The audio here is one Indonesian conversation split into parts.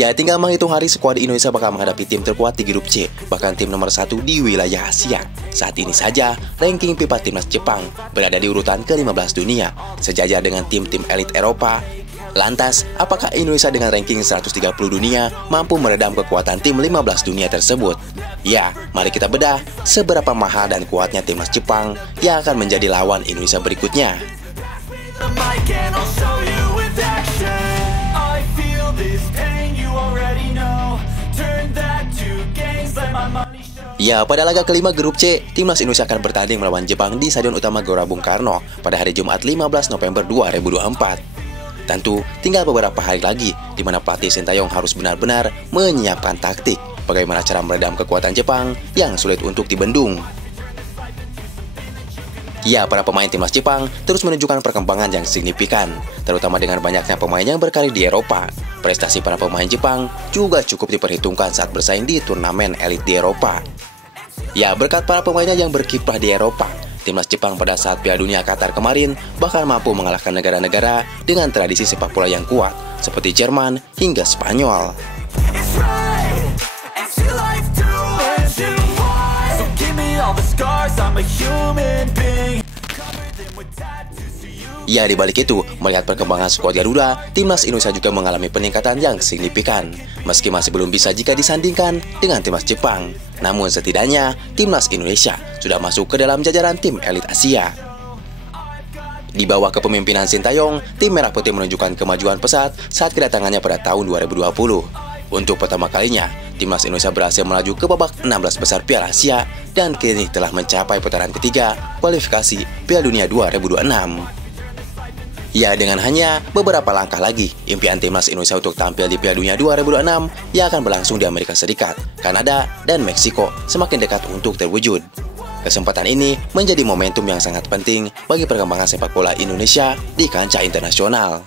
Ya, tinggal menghitung hari skuad Indonesia bakal menghadapi tim terkuat di grup C, bahkan tim nomor 1 di wilayah Asia. Saat ini saja, ranking FIFA Timnas Jepang berada di urutan ke-15 dunia, sejajar dengan tim-tim elit Eropa. Lantas, apakah Indonesia dengan ranking 130 dunia mampu meredam kekuatan tim 15 dunia tersebut? Ya, mari kita bedah seberapa mahal dan kuatnya timnas Jepang yang akan menjadi lawan Indonesia berikutnya. Ya, pada laga kelima grup C, timnas Indonesia akan bertanding melawan Jepang di Stadion Utama Gelora Bung Karno pada hari Jumat 15 November 2024. Tentu, tinggal beberapa hari lagi di mana pelatih Sintayong harus benar-benar menyiapkan taktik bagaimana cara meredam kekuatan Jepang yang sulit untuk dibendung. Ya, para pemain timnas Jepang terus menunjukkan perkembangan yang signifikan, terutama dengan banyaknya pemain yang berkarir di Eropa. Prestasi para pemain Jepang juga cukup diperhitungkan saat bersaing di turnamen elit di Eropa. Ya, berkat para pemainnya yang berkiprah di Eropa, timnas Jepang pada saat Piala Dunia Qatar kemarin bahkan mampu mengalahkan negara-negara dengan tradisi sepak bola yang kuat, seperti Jerman hingga Spanyol. Ya, di balik itu, melihat perkembangan skuad Garuda, timnas Indonesia juga mengalami peningkatan yang signifikan. Meski masih belum bisa jika disandingkan dengan timnas Jepang, namun setidaknya timnas Indonesia sudah masuk ke dalam jajaran tim elit Asia. Di bawah kepemimpinan Sintayong, tim Merah Putih menunjukkan kemajuan pesat saat kedatangannya pada tahun 2020. Untuk pertama kalinya, timnas Indonesia berhasil melaju ke babak 16 besar Piala Asia dan kini telah mencapai putaran ketiga kualifikasi Piala Dunia 2026. Ya, dengan hanya beberapa langkah lagi, impian timnas Indonesia untuk tampil di Piala Dunia 2026 yang akan berlangsung di Amerika Serikat, Kanada, dan Meksiko semakin dekat untuk terwujud. Kesempatan ini menjadi momentum yang sangat penting bagi perkembangan sepak bola Indonesia di kancah internasional.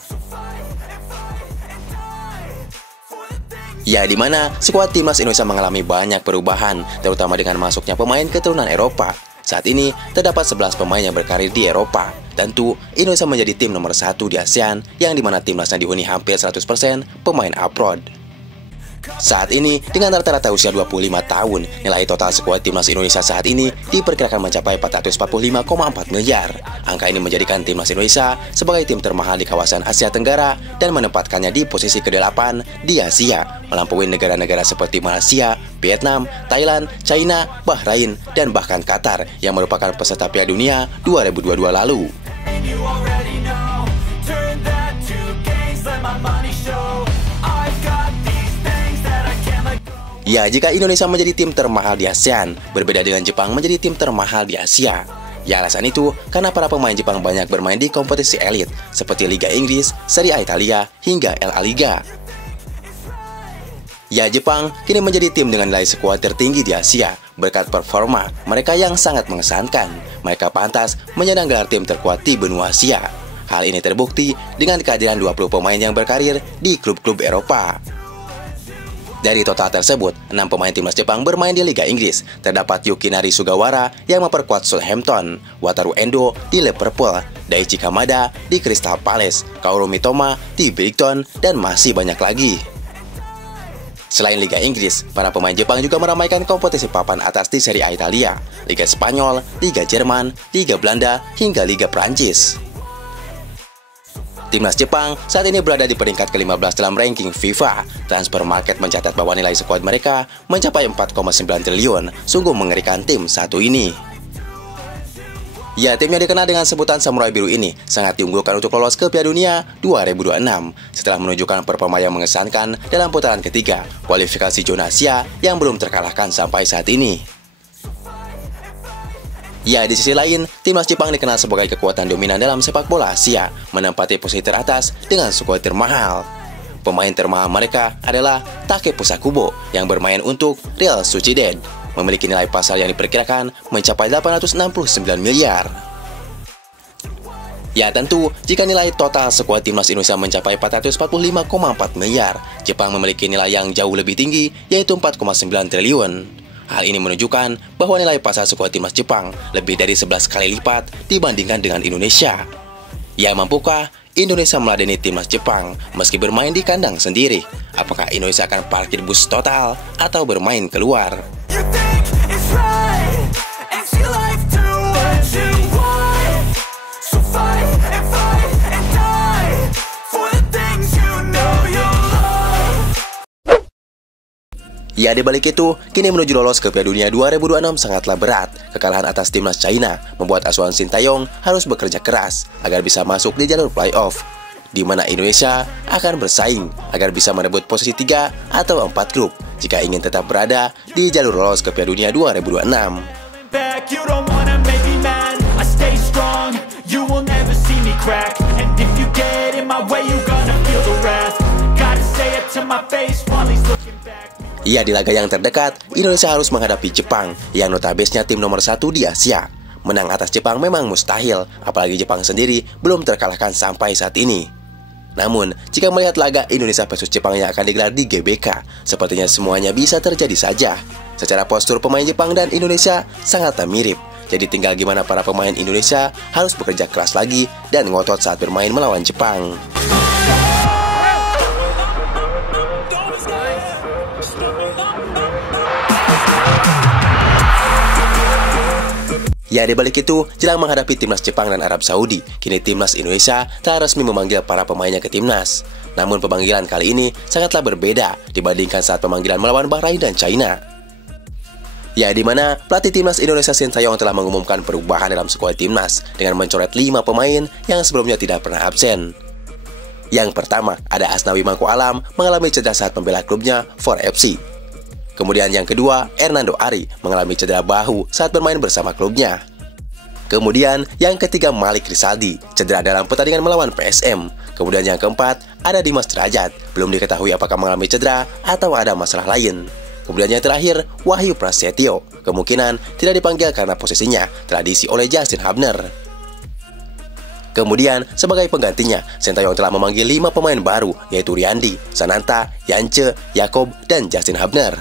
Ya, di mana skuad timnas Indonesia mengalami banyak perubahan, terutama dengan masuknya pemain keturunan Eropa. Saat ini, terdapat 11 pemain yang berkarir di Eropa. Tentu, Indonesia menjadi tim nomor 1 di ASEAN, yang dimana timnasnya dihuni hampir 100% pemain abroad. Saat ini, dengan rata-rata usia 25 tahun, nilai total skuad timnas Indonesia saat ini diperkirakan mencapai 445,4 miliar. Angka ini menjadikan timnas Indonesia sebagai tim termahal di kawasan Asia Tenggara dan menempatkannya di posisi ke-8 di Asia, melampaui negara-negara seperti Malaysia, Vietnam, Thailand, China, Bahrain, dan bahkan Qatar yang merupakan peserta Piala Dunia 2022 lalu. Ya, jika Indonesia menjadi tim termahal di ASEAN, berbeda dengan Jepang menjadi tim termahal di Asia. Ya, alasan itu karena para pemain Jepang banyak bermain di kompetisi elit seperti Liga Inggris, Serie A Italia, hingga La Liga. Ya, Jepang kini menjadi tim dengan nilai skuad tertinggi di Asia berkat performa mereka yang sangat mengesankan. Mereka pantas menyandang gelar tim terkuat di benua Asia. Hal ini terbukti dengan kehadiran 20 pemain yang berkarir di klub-klub Eropa. Dari total tersebut, 6 pemain timnas Jepang bermain di Liga Inggris. Terdapat Yukinari Sugawara yang memperkuat Southampton, Wataru Endo di Liverpool, Daichi Kamada di Crystal Palace, Kaoru Mitoma di Brighton, dan masih banyak lagi. Selain Liga Inggris, para pemain Jepang juga meramaikan kompetisi papan atas di Serie A Italia, Liga Spanyol, Liga Jerman, Liga Belanda, hingga Liga Prancis. Timnas Jepang saat ini berada di peringkat ke-15 dalam ranking FIFA. Transfer Market mencatat bahwa nilai skuad mereka mencapai 4,9 triliun. Sungguh mengerikan tim satu ini. Ya, tim yang dikenal dengan sebutan Samurai Biru ini sangat diunggulkan untuk lolos ke Piala Dunia 2026 setelah menunjukkan performa yang mengesankan dalam putaran ketiga kualifikasi zona Asia yang belum terkalahkan sampai saat ini. Ya, di sisi lain, timnas Jepang dikenal sebagai kekuatan dominan dalam sepak bola Asia, menempati posisi teratas dengan skuad termahal. Pemain termahal mereka adalah Takefusa Kubo yang bermain untuk Real Sociedad, memiliki nilai pasar yang diperkirakan mencapai 869 miliar. Ya, tentu, jika nilai total skuad timnas Indonesia mencapai 445,4 miliar, Jepang memiliki nilai yang jauh lebih tinggi, yaitu 4,9 triliun. Hal ini menunjukkan bahwa nilai pasar skuad timnas Jepang lebih dari 11 kali lipat dibandingkan dengan Indonesia. Ya, mampukah Indonesia meladeni timnas Jepang meski bermain di kandang sendiri. Apakah Indonesia akan parkir bus total atau bermain keluar? Ya, di balik itu, kini menuju lolos ke Piala Dunia 2026 sangatlah berat. Kekalahan atas timnas China membuat asuhan Sintayong harus bekerja keras agar bisa masuk di jalur playoff, di mana Indonesia akan bersaing agar bisa merebut posisi 3 atau 4 grup jika ingin tetap berada di jalur lolos ke Piala Dunia 2026. Ya, di laga yang terdekat, Indonesia harus menghadapi Jepang yang notabene tim nomor 1 di Asia. Menang atas Jepang memang mustahil, apalagi Jepang sendiri belum terkalahkan sampai saat ini. Namun, jika melihat laga Indonesia versus Jepang yang akan digelar di GBK, sepertinya semuanya bisa terjadi saja. Secara postur pemain Jepang dan Indonesia sangatlah mirip. Jadi tinggal gimana para pemain Indonesia harus bekerja keras lagi dan ngotot saat bermain melawan Jepang. Ya, di balik itu, jelang menghadapi timnas Jepang dan Arab Saudi, kini timnas Indonesia telah resmi memanggil para pemainnya ke timnas. Namun pemanggilan kali ini sangatlah berbeda dibandingkan saat pemanggilan melawan Bahrain dan China. Ya, di mana pelatih timnas Indonesia Sintayong telah mengumumkan perubahan dalam skuad timnas dengan mencoret 5 pemain yang sebelumnya tidak pernah absen. Yang pertama, ada Asnawi Mangko Alam mengalami cedera saat membela klubnya 4FC. Kemudian yang kedua, Hernando Ari mengalami cedera bahu saat bermain bersama klubnya. Kemudian yang ketiga, Malik Rizaldi cedera dalam pertandingan melawan PSM. Kemudian yang keempat, ada Dimas Derajat, belum diketahui apakah mengalami cedera atau ada masalah lain. Kemudian yang terakhir, Wahyu Prasetyo, kemungkinan tidak dipanggil karena posisinya telah diisi oleh Justin Hubner. Kemudian, sebagai penggantinya, Sintayong telah memanggil 5 pemain baru, yaitu Riyandi, Sananta, Yance, Yakob, dan Justin Hubner.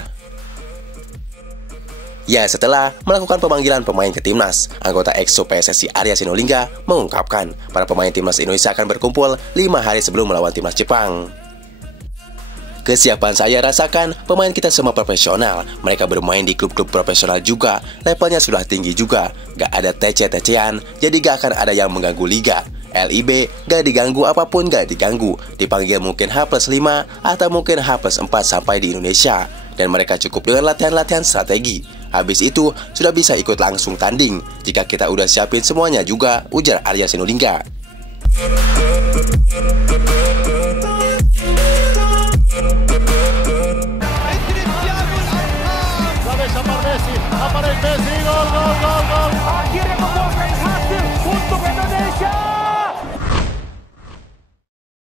Ya, setelah melakukan pemanggilan pemain ke timnas, anggota EXO PSSI Arya Sinulinga mengungkapkan para pemain timnas Indonesia akan berkumpul 5 hari sebelum melawan timnas Jepang. Kesiapan saya rasakan, pemain kita semua profesional. Mereka bermain di klub-klub profesional juga, levelnya sudah tinggi juga. Gak ada tece-tecean, jadi gak akan ada yang mengganggu liga. LIB gak diganggu, apapun gak diganggu. Dipanggil mungkin H+5 atau mungkin H+4 sampai di Indonesia. Dan mereka cukup dengan latihan-latihan strategi. Habis itu sudah bisa ikut langsung tanding jika kita udah siapin semuanya juga, ujar Arya Sinulinga. Akhirnya membuahkan hasil untuk Indonesia.